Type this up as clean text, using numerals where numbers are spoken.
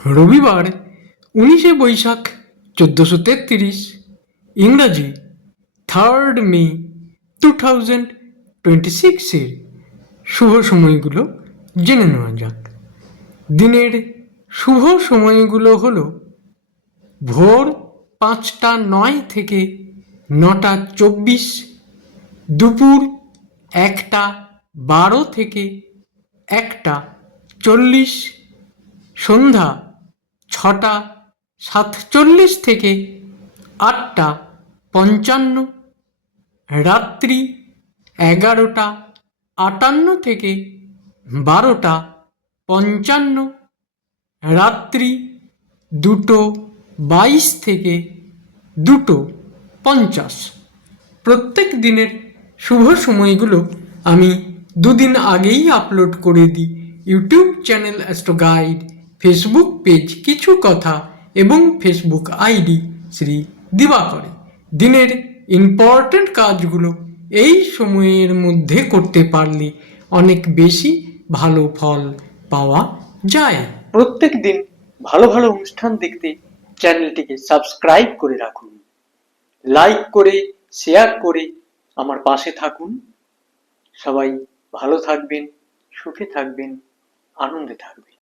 রবিবার 19শে বৈশাখ 1433, ইংরাজি 3rd মে 2026 শুভ সময়গুলো জেনে নেওয়া যাক। দিনের শুভ সময়গুলো হলো ভোর 5টা 9 থেকে 9টা 24, দুপুর 1টা 12 থেকে 1টা 40, সন্ধ্যা 6টা 47 থেকে 8টা 55, রাত্রি 11টা 58 থেকে 12টা 55, রাত্রি 2টো 22 থেকে 2টো 50। প্রত্যেক দিনের শুভ সময়গুলো আমি দুদিন আগেই আপলোড করে দিই YouTube channel astro guide, Facebook page কিছু কথা এবং ফেসবুক আইডি শ্রী দিবাকরে। দিনের ইম্পর্ট্যান্ট কাজগুলো এই সময়ের মধ্যে করতে পারলে অনেক বেশি ভালো ফল পাওয়া যায়। প্রত্যেক দিন ভালো ভালো অনুষ্ঠান দেখতে চ্যানেলটিকে সাবস্ক্রাইব করে রাখুন, লাইক করে শেয়ার করে আমার পাশে থাকুন। সবাই ভালো থাকবেন, সুখে থাকবেন, আনন্দে থাকবেন।